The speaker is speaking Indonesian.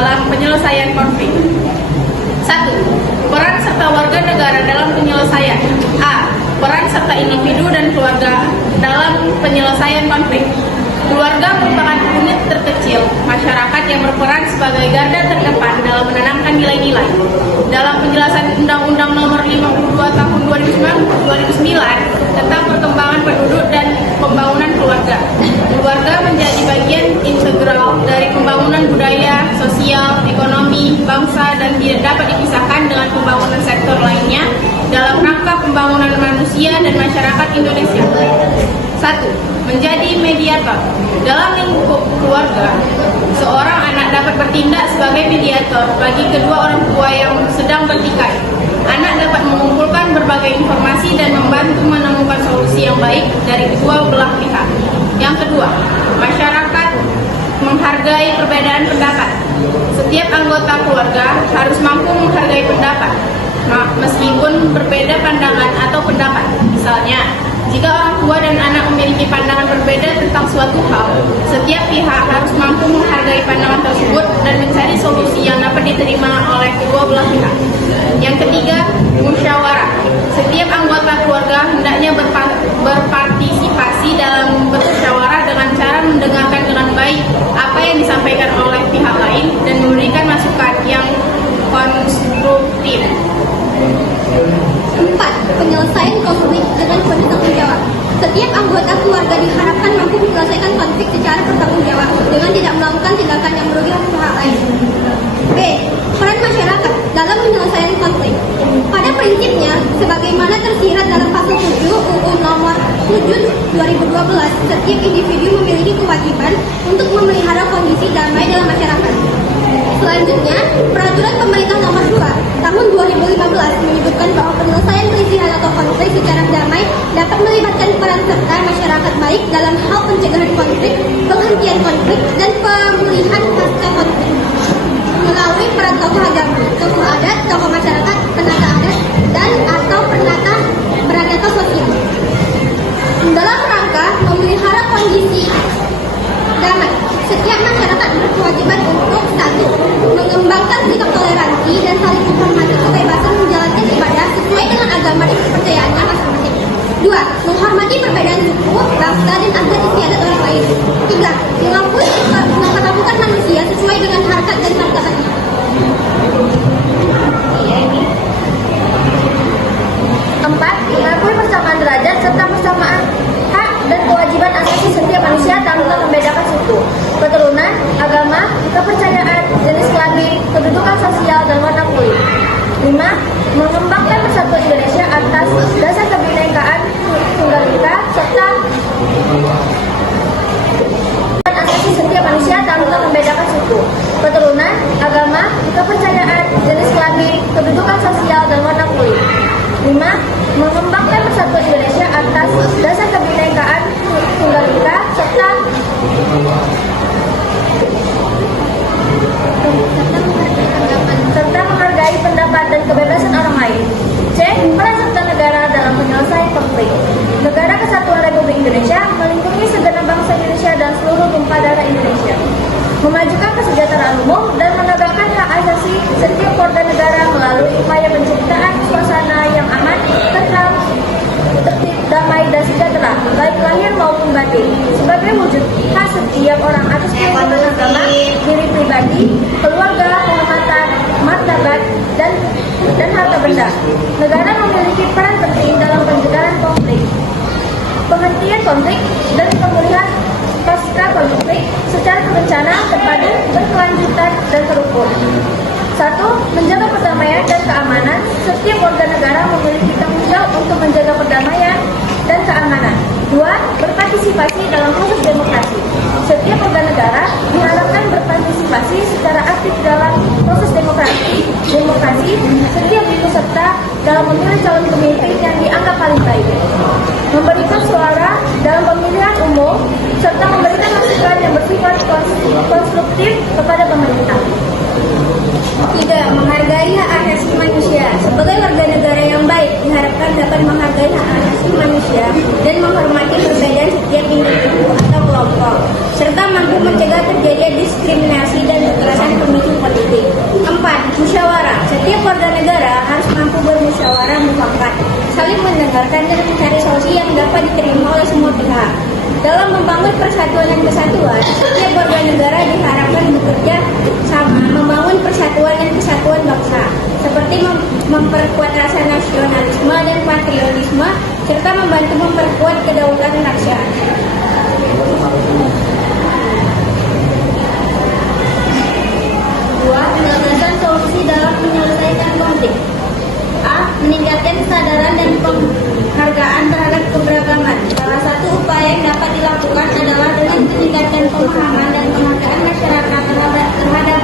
dalam penyelesaian konflik. 1. Peran serta warga negara dalam penyelesaian. A. Peran serta individu dan keluarga dalam penyelesaian konflik. Keluarga merupakan unit terkecil masyarakat yang berperan sebagai garda terdepan dalam menanamkan nilai-nilai. Dalam penjelasan Undang-Undang Nomor 52 Tahun 2009 tentang perkembangan penduduk dan pembangunan keluarga, keluarga menjadi bagian integral dari pembangunan budaya, sosial, ekonomi, bangsa dan tidak dapat dipisahkan dengan pembangunan sektor lainnya dalam rangka pembangunan manusia dan masyarakat Indonesia. 1. Menjadi mediator. Dalam lingkup keluarga, seorang anak dapat bertindak sebagai mediator bagi kedua orang tua yang sedang bertikai. Anak dapat mengumpulkan berbagai informasi dan membantu menemukan solusi yang baik dari kedua belah pihak. Yang kedua, masyarakat menghargai perbedaan pendapat. Setiap anggota keluarga harus mampu menghargai pendapat, meskipun berbeda pandangan atau pendapat. Misalnya, jika orang tua dan anak memiliki pandangan berbeda tentang suatu hal, setiap pihak harus mampu menghargai pandangan tersebut dan mencari solusi yang dapat diterima oleh kedua belah pihak. Yang ketiga, musyawarah. Setiap anggota keluarga hendaknya berpartisipasi dalam bermusyawarah dengan cara mendengarkan dengan baik apa yang disampaikan oleh pihak lain dan memberikan masukan yang konstruktif. 4. Penyelesaian konflik dengan penuh tanggung jawab. Setiap anggota keluarga diharapkan mampu menyelesaikan konflik secara bertanggung jawab dengan tidak melakukan tindakan yang merugikan pihak lain. B. Peran masyarakat dalam penyelesaian konflik. Pada prinsipnya, sebagaimana tersirat dalam pasal 7 UU Nomor 7 2012, setiap individu memiliki kewajiban untuk memelihara kondisi damai dalam masyarakat. Selanjutnya, Peraturan Pemerintah Nomor 2 Tahun 2015 menyebutkan bahwa penyelesaian perselisihan atau konflik secara damai dapat melibatkan peran serta masyarakat baik dalam hal pencegahan konflik, penghentian konflik, dan pemulihan pasca konflik melalui peran tokoh agama, tokoh adat, tokoh masyarakat, penata adat, dan atau penata sosial dalam rangka memelihara kondisi damai. Setiap masyarakat berkewajiban untuk 1. Mengembangkan sikap toleransi dan saling menghormati kebebasan menjalankan ibadah sesuai dengan agama dan kepercayaannya masing-masing. 2. Menghormati perbedaan suku, bangsa, dan adat istiadat orang lain. 3. Mengakui sifat memperlakukan manusia sesuai dengan harkat dan martabatnya. Empat, mengakui persamaan derajat serta persamaan hak dan kewajiban asasi setiap manusia tanpa membedakan suku, keturunan, agama, kepercayaan, jenis kelamin, kedudukan sosial, dan warna kulit. 5. Mengembangkan persatuan Indonesia atas dasar kebinekaan tunggal ika serta asasi setiap manusia tanpa membedakan suku, keturunan, agama, kepercayaan, jenis kelamin, kedudukan sosial, dan warna kulit. 5. Mengembangkan persatuan Indonesia atas dasar kebinekaan tunggal ika serta menghargai pendapat dan kebebasan orang lain. C. Peran serta negara dalam penyelesaian konflik. Negara Kesatuan Republik Indonesia melindungi segenap bangsa Indonesia dan seluruh tumpah darah Indonesia, memajukan kesejahteraan umum dan menegakkan hak asasi setiap warga negara melalui upaya penciptaan suasana yang aman, tentram, tertib, damai, dan sejahtera, baik lahir maupun batin, sebagai wujud hak setiap orang atas kehidupan agama, diri pribadi, keluarga, kehormatan, martabat, dan harta benda. Negara memiliki peran penting dalam pencegahan konflik, penghentian konflik, dan pemulihan pasca konflik secara berencana, terpadu, berkelanjutan, dan terukur. 1. Menjaga perdamaian dan keamanan. Setiap warga negara memiliki tanggung jawab untuk menjaga perdamaian dan keamanan. 2. Berpartisipasi dalam proses demokrasi. Setiap warga negara diharapkan berpartisipasi secara aktif dalam proses demokrasi. Setiap ikut serta dalam memilih calon pemimpin yang dianggap paling baik. Memberikan suara dalam pemilihan umum serta memberikan masukan yang bersifat konstruktif kepada pemerintah. 3. Menghargai hak asasi manusia. Sebagai warga negara yang baik, diharapkan dapat menghargai hak asasi manusia dan menghormati perbedaan setiap individu atau kelompok, serta mampu mencegah terjadinya diskriminasi dan kekerasan pemicu konflik. Musyawarah. Setiap warga negara harus mampu bermusyawarah mufakat, saling mendengarkan dan mencari solusi yang dapat diterima oleh semua pihak. Dalam membangun persatuan dan kesatuan, setiap warga negara diharapkan bekerja sama membangun persatuan dan kesatuan bangsa, seperti memperkuat rasa nasionalisme dan patriotisme, serta membantu memperkuat kedaulatan rakyat. Dua, menegakkan solusi dalam menyelesaikan konflik. A. Meningkatkan kesadaran dan penghargaan terhadap keberagaman. Salah satu upaya yang dapat dilakukan adalah dengan meningkatkan pemahaman dan penghargaan masyarakat terhadap